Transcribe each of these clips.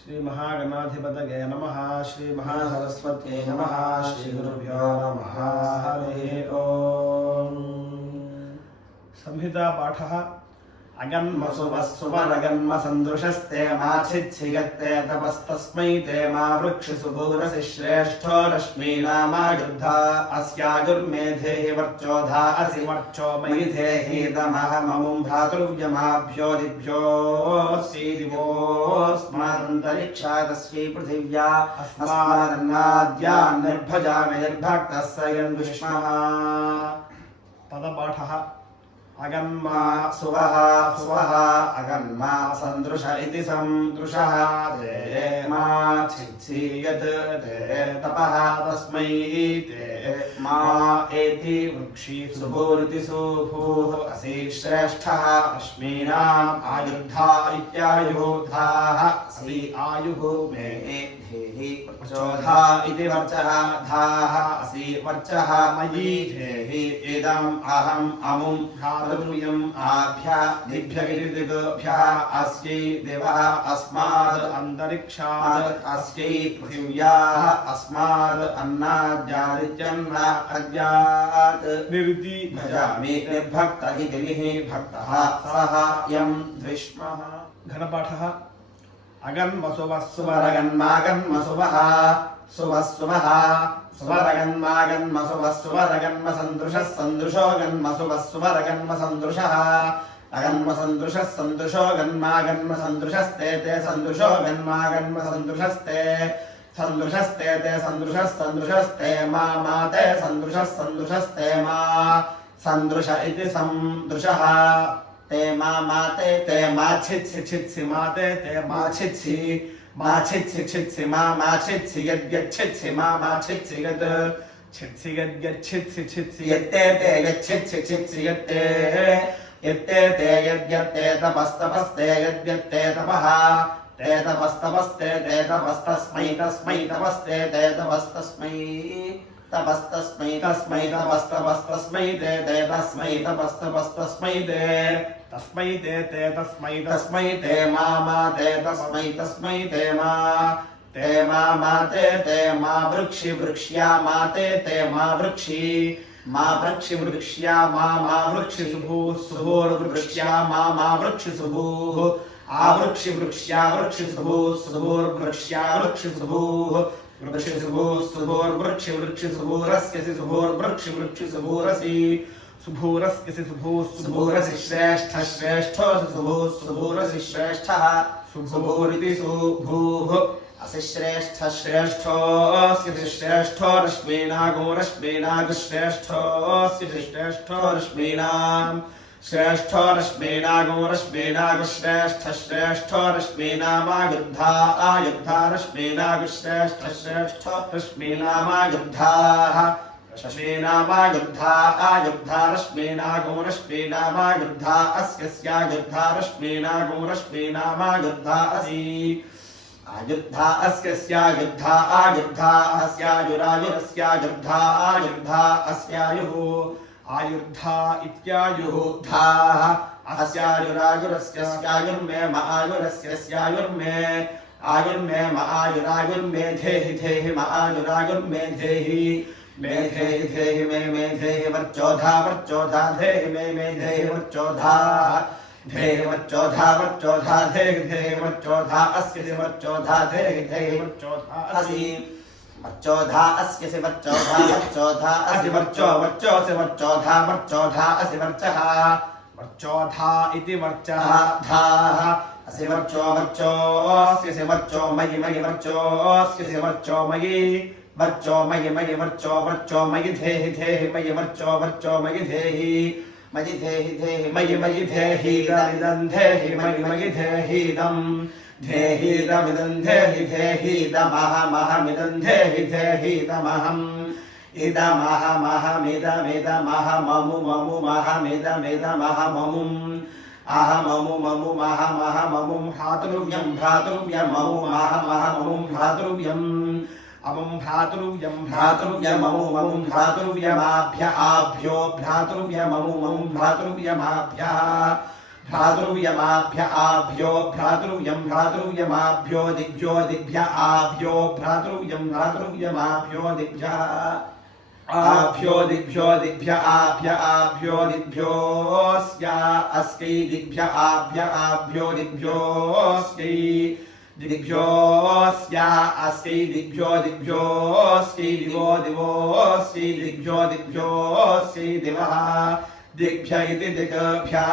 श्री महागणाधिपतये नमः। श्री महासरस्वत्यै नमः। श्री गुरुभ्यो नमः। हरिः ओम्। संहिता पाठः अगन्मसुवस्सुवरगन्म सन्दृशस्ते माच्छिच्छिगत्ते तपस्तस्मै ते मा वृक्षसुभूरसि श्रेष्ठो रश्मीनामायुर्धा अस्यायुर्मेधेहि वर्चोधा असि वर्चो मयि धेहि दमहममुं भ्रातृव्यमाभ्योदिभ्योऽसि दिवोऽस्मादन्तरिक्षादस्यै पृथिव्या अस्मादन्नाद्यान् निर्भजामि निर्भक्तः स यन्विष्मः। पदपाठः अगन्मा सुवः सुवः अगन्मा सन्दृश इति सन्दृशः ते मा छिच्छीयत् ते तपः तस्मै ते मा एति वृक्षी सुभूरिति सुभूः असि श्रेष्ठः अश्मीनाम् आयुर्धा इत्यायुधाः असि आयुः मे धेहि वर्चोधा इति वर्चः धाः असि वर्चः मयि धेहि इदम् अहम् अमुं भ्रातृव्यम् आभ्यादिभ्यः अस्यै दिवः अस्माद् अन्तरिक्षाद् अस्यै पृथिव्याः अस्माद् अन्नाद्यादित्यन्न अद्यात् निर्ति भजामि निर्भक्त इति भक्तः सः यं द्विष्मः। घनपाठः अगन्मसुवस्सुवरगन्मागन्मसुवः सुवः सुवः सुवरगन्मागन्मसुवस्सुवरगन्म सन्दृशः सन्दृशो गन्मसुवः सुवरगन्म सन्दृशः अगन्मसन्दृशः सन्दृशो गन्मागन्म सन्दृशस्ते ते सन्दृशो गन्मागन्म सन्दृशस्ते सन्दृशस्ते ते सन्दृशः सन्दृशस्ते मा ते सन्दृशः सन्दृशस्ते मा सन्दृश इति सन्दृशः ते मा ते मा छित्सि छित्सि मा ते मा छित्सि छित्सि मा छित्सि यद्यच्छित्सि मा छित्सि यद् छित्सि यद्यच्छित्सि छित्सि यत्ते ते यच्छित्सि छित्सि यत्ते यत्ते ते यद्यत्ते तपस्तपस्ते यद्यत्ते तपः ते तपस्तपस्ते ते तपस्तस्मै तस्मै तपस्ते ते तपस्तस्मै तपस्तस्मै तस्मै तपस्तपस्तस्मै ते तस्मै तपस्तपस्तस्मै ते तस्मै ते तस्मै तस्मै ते मा ते तस्मै तस्मै ते मा ते मा वृक्षि वृक्ष्या मा ते मा वृक्षि वृक्ष्या मा वृक्षि सुभूः सुभोर्वृक्ष्या मा वृक्षि सुभूः आवृक्षि वृक्ष्या वृक्षि सुभूः सुभोर्वृक्ष्या वृक्षि सुभूः वृक्षि सुभूः सुभोर्वृक्षि वृक्षि सुभोरस्यसि सुभोर्वृक्षि वृक्षि सुभोरसि सुभूरस्यसि सुभूः सुभूरसि श्रेष्ठः श्रेष्ठो सुभूः सुभूरसि श्रेष्ठः सुभूरिति सुभूः असि श्रेष्ठः श्रेष्ठोऽस्यसि श्रेष्ठो रश्मीनागो रश्मीनाग श्रेष्ठोऽस्यसि श्रेष्ठो रश्मीनाम् श्रेष्ठो रश्मीनागो रश्मीनाग श्रेष्ठः श्रेष्ठो रश्मीनामायुर्धा आयुर्धा रश्मीनाग श्रेष्ठः श्रेष्ठो रश्मीनामायुर्धाः रश्मीनामायुर्धा आयुर्धा रश्मीनागो रश्मीनामायुर्धा अस्यस्यायुर्धा रश्मीनागो रश्मीनामायुर्धा असि आयुर्धा अस्यस्यायुर्धा आयुर्धा अस्यायुरायुरस्यायुर्धा आयुर्धा अस्यायुः आयुर्धा इत्यायुः धाः अस्यायुरायुरस्यायुर्मे म आयुरस्यायुर्मे आयुर्मे म आयुरायुर्मे धेहि धेहि म आयुरायुर्मे धेहि मे धेहि मे धेहि वर्चोधा वर्चोधा धेहि मे धेहि वर्चोधा धेहि वर्चोधा वर्चोधा धेहि वर्चोधा अस्यसि वर्चोधा धेहि वर्चोधा असि वर्चोधा अस्यसि वर्चोधा वर्चोधा असि वर्चोऽसि वर्चोधा वर्चोधा असि वर्चः वर्चोधा इति वर्चः धाः असि वर्चोऽस्यसि वर्चो मयि वर्चोऽस्यसि वर्चो मयि वर्चो मयि धेहि मयि वर्चो मयि धेहि मयि धेहि इदं धेहि मयि धेहीदम् धेहीदमिदं धेहीदमहमिदं धेहीदमहम् इदमहमहमिदमहममुमहमिदमिदमहममुम् अहममुममुमहमहममुं भ्रातृव्यममुमहममुं भ्रातृव्यम् अमुं भ्रातृव्यममुममुं भ्रातृव्यमाभ्य आभ्यो भ्रातृव्यममुममुं भ्रातृव्यमाभ्यः भ्रातृव्यमाभ्य आभ्यो भ्रातृव्यं भ्रातृव्यमाभ्यो दिभ्यो दिभ्य आभ्यो भ्रातृव्यं भ्रातृव्यमाभ्यो दिभ्य आभ्यो दिभ्यो दिभ्य आभ्य आभ्यो दिभ्योऽस्या अस्यै दिभ्य आभ्य आभ्यो दिभ्योऽस्यै दिभ्योऽस्या अस्यै दिभ्यो दिभ्योऽस्यै दिवो दिवोऽस्यै दिभ्यो दिभ्योऽस्यै दिवः दिग्भ्य इति दिग्भ्यः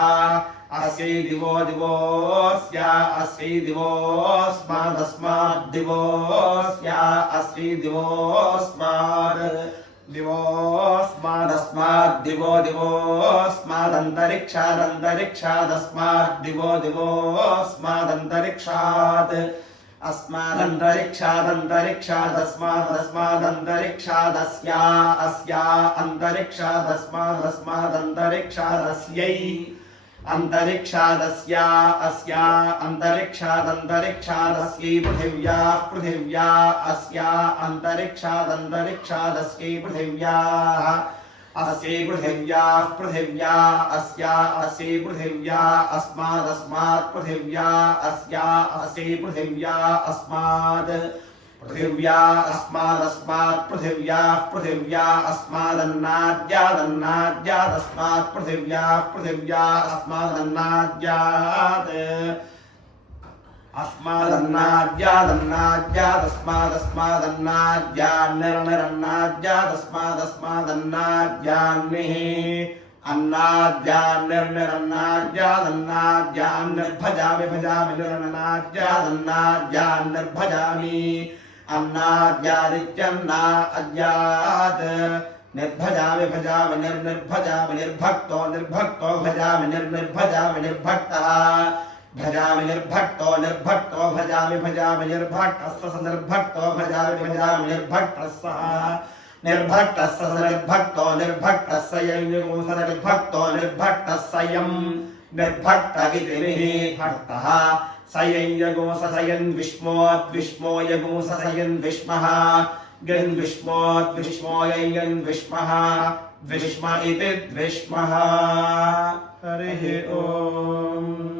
अस्यै दिवो दिवोऽस्या अस्यै दिवोऽस्मादस्माद् दिवोऽस्या अस्यै दिवोऽस्माद् दिवोऽस्मादस्माद् दिवो दिवोऽस्मादन्तरिक्षादन्तरिक्षादस्माद् दिवो दिवोऽस्मादन्तरिक्षात् अस्मादन्तरिक्षादन्तरिक्षादस्मादस्मादन्तरिक्षादस्या अस्या अन्तरिक्षादस्मादस्मादन्तरिक्षादस्यै अन्तरिक्षादस्या अस्या अन्तरिक्षादन्तरिक्षादस्यै पृथिव्याः पृथिव्या अस्या अन्तरिक्षादन्तरिक्षादस्यै पृथिव्याः अस्यै पृथिव्याः पृथिव्या अस्या अस्यै पृथिव्या अस्मादस्मात् पृथिव्या अस्या अस्यै पृथिव्या अस्मात् पृथिव्या अस्मादस्मात् पृथिव्याः पृथिव्या अस्मादन्नाद्यादन्नाद्यादस्मात् पृथिव्याः पृथिव्या अस्मादन्नाद्यात् अस्मादन्नाद्यादस्मादस्मादन्नाद्यान्निरन्निरन्नाद्यादस्मादस्मादन्नाद्यान्निः अन्नाद्यान्निर्निरन्नाद्यान्निर्भजामि भजामि निरन्नाद्यादन्नाद्यान्निर्भजामि अन्नाद्यादित्यन्ना अद्यात् निर्भजामि भजामि निर्निर्भजामि निर्भक्तो निर्भक्तो भजामि निर्निर्भजामि निर्भक्तः भजामि निर्भक्तो निर्भक्तो भजामि भजामि निर्भक्तः निर्भक्तो भजामि भजामि निर्भक्तः निर्भक्तः निर्भक्तो निर्भक्तः संयुगो निर्भक्तो निर्भक्तः स्वयं निर्भक्तगितिः भक्तः सयञ्जगो सयन् विष्मोद्विष्मो यगो सयन् विष्मः गन् विष्मोद्विष्मो यन् विष्मः द्विष्म इति द्विष्मः हरिः ओम्।